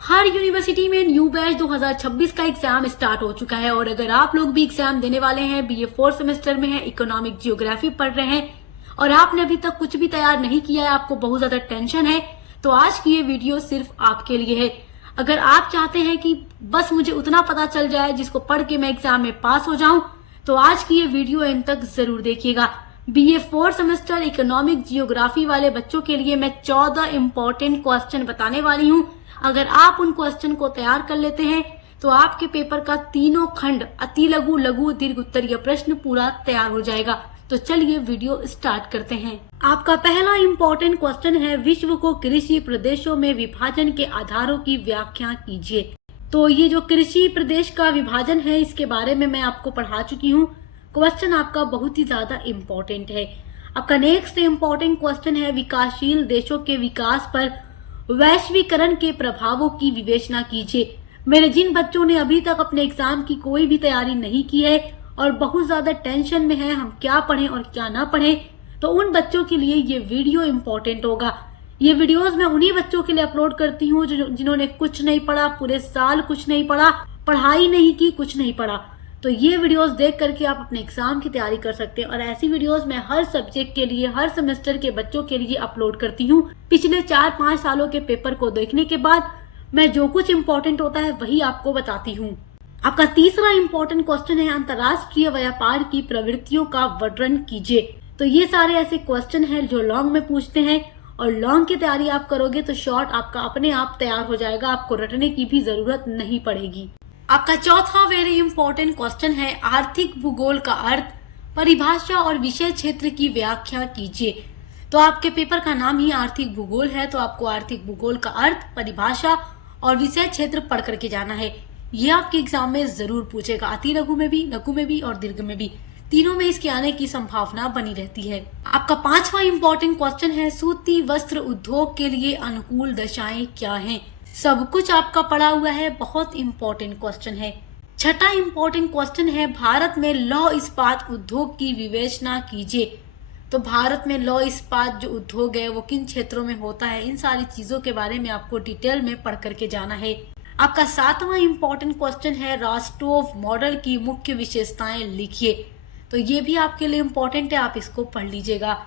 हर university में new batch 2026 का exam start हो चुका है और अगर आप लोग भी एग्जाम देने वाले हैं, बीए 4 सेमेस्टर में हैं, इकोनॉमिक जियोग्राफी पढ़ रहे हैं और आपने अभी तक कुछ भी तैयार नहीं किया है, आपको बहुत ज्यादा टेंशन है, तो आज की ये वीडियो सिर्फ आपके लिए है। अगर आप चाहते हैं कि बस मुझे उतना पता चल जाए जिसको पढ़ के मैं एग्जाम में पास हो जाऊं, तो आज की ये वीडियो एंड तक जरूर देखिएगा। बीए 4 सेमेस्टर इकोनॉमिक जियोग्राफी वाले बच्चों के लिए मैं 14 इंपॉर्टेंट क्वेश्चन बताने वाली हूँ। अगर आप उन क्वेश्चन को तैयार कर लेते हैं तो आपके पेपर का तीनों खंड अति लघु, लघु, दीर्घ उत्तरीय प्रश्न पूरा तैयार हो जाएगा। तो चलिए वीडियो स्टार्ट करते हैं। आपका पहला इंपॉर्टेंट क्वेश्चन है, विश्व को कृषि प्रदेशों में विभाजन के आधारों की व्याख्या कीजिए। तो ये जो कृषि प्रदेश का विभाजन है, इसके बारे में मैं आपको पढ़ा चुकी हूँ। क्वेश्चन आपका बहुत ही ज्यादा इम्पोर्टेंट है। आपका नेक्स्ट इम्पोर्टेंट क्वेश्चन है, विकासशील देशों के विकास पर वैश्वीकरण के प्रभावों की विवेचना कीजिए। मेरे जिन बच्चों ने अभी तक अपने एग्जाम की कोई भी तैयारी नहीं की है और बहुत ज्यादा टेंशन में है हम क्या पढ़ें और क्या ना पढ़ें, तो उन बच्चों के लिए ये वीडियो इम्पोर्टेंट होगा। ये वीडियोस मैं उन्हीं बच्चों के लिए अपलोड करती हूँ जिन्होंने कुछ नहीं पढ़ा, पूरे साल कुछ नहीं पढ़ा, पढ़ाई नहीं की, कुछ नहीं पढ़ा। तो ये वीडियोस देख करके आप अपने एग्जाम की तैयारी कर सकते हैं और ऐसी वीडियोस मैं हर सब्जेक्ट के लिए, हर सेमेस्टर के बच्चों के लिए अपलोड करती हूँ। पिछले 4-5 सालों के पेपर को देखने के बाद मैं जो कुछ इम्पोर्टेंट होता है वही आपको बताती हूँ। आपका तीसरा इम्पोर्टेंट क्वेश्चन है, अंतर्राष्ट्रीय व्यापार की प्रवृत्तियों का वर्णन कीजिए। तो ये सारे ऐसे क्वेश्चन हैं जो लॉन्ग में पूछते हैं और लॉन्ग की तैयारी आप करोगे तो शॉर्ट आपका अपने आप तैयार हो जाएगा, आपको रटने की भी जरूरत नहीं पड़ेगी। आपका चौथा वेरी इंपॉर्टेंट क्वेश्चन है, आर्थिक भूगोल का अर्थ, परिभाषा और विषय क्षेत्र की व्याख्या कीजिए। तो आपके पेपर का नाम ही आर्थिक भूगोल है, तो आपको आर्थिक भूगोल का अर्थ, परिभाषा और विषय क्षेत्र पढ़ करके जाना है। ये आपके एग्जाम में जरूर पूछेगा, अति लघु में भी, लघु में भी और दीर्घ में भी, तीनों में इसके आने की संभावना बनी रहती है। आपका पांचवा इंपॉर्टेंट क्वेश्चन है, सूती वस्त्र उद्योग के लिए अनुकूल दशाएं क्या हैं। सब कुछ आपका पढ़ा हुआ है, बहुत इंपॉर्टेंट क्वेश्चन है। छठा इंपॉर्टेंट क्वेश्चन है, भारत में लौह इस्पात उद्योग की विवेचना कीजिए। तो भारत में लौह इस्पात जो उद्योग है वो किन क्षेत्रों में होता है, इन सारी चीजों के बारे में आपको डिटेल में पढ़ करके जाना है। आपका सातवां इंपॉर्टेंट क्वेश्चन है, रास्टोव मॉडल की मुख्य विशेषताएं लिखिए। तो ये भी आपके लिए इम्पोर्टेंट है, आप इसको पढ़ लीजिएगा।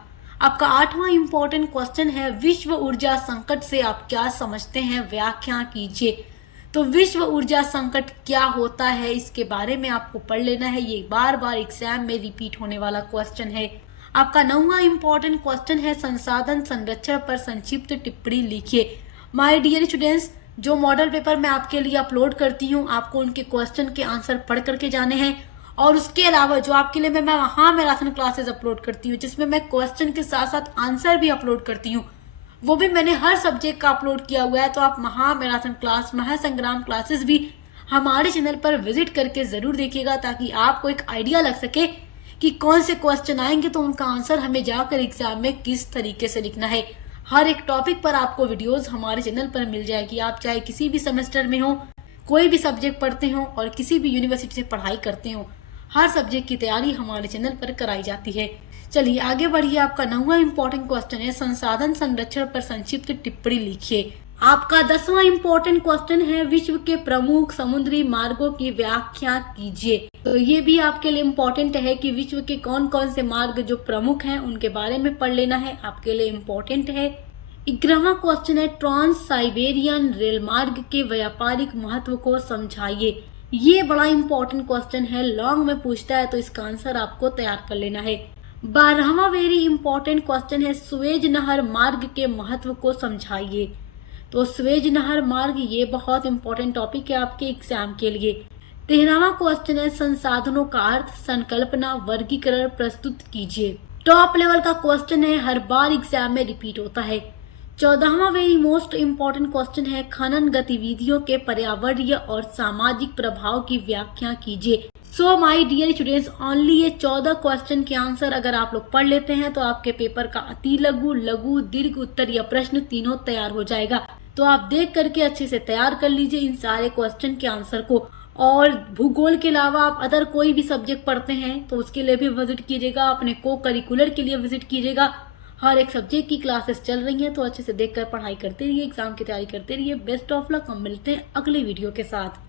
आपका आठवां इंपॉर्टेंट क्वेश्चन है, विश्व ऊर्जा संकट से आप क्या समझते हैं, व्याख्या कीजिए। तो विश्व ऊर्जा संकट क्या होता है, इसके बारे में आपको पढ़ लेना है, ये बार बार एग्जाम में रिपीट होने वाला क्वेश्चन है। आपका नौवां इंपॉर्टेंट क्वेश्चन है, संसाधन संरक्षण पर संक्षिप्त टिप्पणी लिखिए। माय डियर स्टूडेंट्स, जो मॉडल पेपर मैं आपके लिए अपलोड करती हूँ, आपको उनके क्वेश्चन के आंसर पढ़ करके जाने हैं और उसके अलावा जो आपके लिए मैं वहां मैराथन क्लासेस अपलोड करती हूँ जिसमें मैं क्वेश्चन के साथ साथ आंसर भी अपलोड करती हूँ, वो भी मैंने हर सब्जेक्ट का अपलोड किया हुआ है। तो आप महा मैराथन क्लास, महासंग्राम क्लासेस भी हमारे चैनल पर विजिट करके जरूर देखिएगा ताकि आपको एक आइडिया लग सके कि कौन से क्वेश्चन आएंगे तो उनका आंसर हमें जाकर एग्जाम में किस तरीके से लिखना है। हर एक टॉपिक पर आपको वीडियोस हमारे चैनल पर मिल जाएगी। आप चाहे किसी भी सेमेस्टर में हो, कोई भी सब्जेक्ट पढ़ते हो और किसी भी यूनिवर्सिटी से पढ़ाई करते हो, हर सब्जेक्ट की तैयारी हमारे चैनल पर कराई जाती है। चलिए आगे बढ़िए। आपका नौवां इंपॉर्टेंट क्वेश्चन है, संसाधन संरक्षण पर संक्षिप्त टिप्पणी लिखिए। आपका 10वां इंपॉर्टेंट क्वेश्चन है, विश्व के प्रमुख समुद्री मार्गों की व्याख्या कीजिए। तो ये भी आपके लिए इम्पोर्टेंट है कि विश्व के कौन कौन से मार्ग जो प्रमुख हैं उनके बारे में पढ़ लेना है, आपके लिए इम्पोर्टेंट है। 11वां क्वेश्चन है, ट्रांस साइबेरियन रेल मार्ग के व्यापारिक महत्व को समझाइए। ये बड़ा इंपॉर्टेंट क्वेश्चन है, लॉन्ग में पूछता है तो इसका आंसर आपको तैयार कर लेना है। 12वां वेरी इंपॉर्टेंट क्वेश्चन है, सुएज नहर मार्ग के महत्व को समझाइए। तो सुएज नहर मार्ग ये बहुत इंपॉर्टेंट टॉपिक है आपके एग्जाम के लिए। 13वां क्वेश्चन है, संसाधनों का अर्थ, संकल्पना, वर्गीकरण प्रस्तुत कीजिए। टॉप लेवल का क्वेश्चन है, हर बार एग्जाम में रिपीट होता है। 14वां वेरी मोस्ट इम्पोर्टेंट क्वेश्चन है, खनन गतिविधियों के पर्यावरणीय और सामाजिक प्रभाव की व्याख्या कीजिए। So my dear students, only ये 14 क्वेश्चन के आंसर अगर आप लोग पढ़ लेते हैं तो आपके पेपर का अति लघु, लघु, दीर्घ उत्तरीय प्रश्न तीनों तैयार हो जाएगा। तो आप देख करके अच्छे से तैयार कर लीजिए इन सारे क्वेश्चन के आंसर को। और भूगोल के अलावा आप अदर कोई भी सब्जेक्ट पढ़ते हैं तो उसके लिए भी विजिट कीजिएगा, अपने को करिकुलर के लिए विजिट कीजिएगा। हर एक सब्जेक्ट की क्लासेस चल रही हैं, तो अच्छे से देखकर पढ़ाई करते रहिए, एग्जाम की तैयारी करते रहिए। Best of luck. हम मिलते हैं अगले वीडियो के साथ।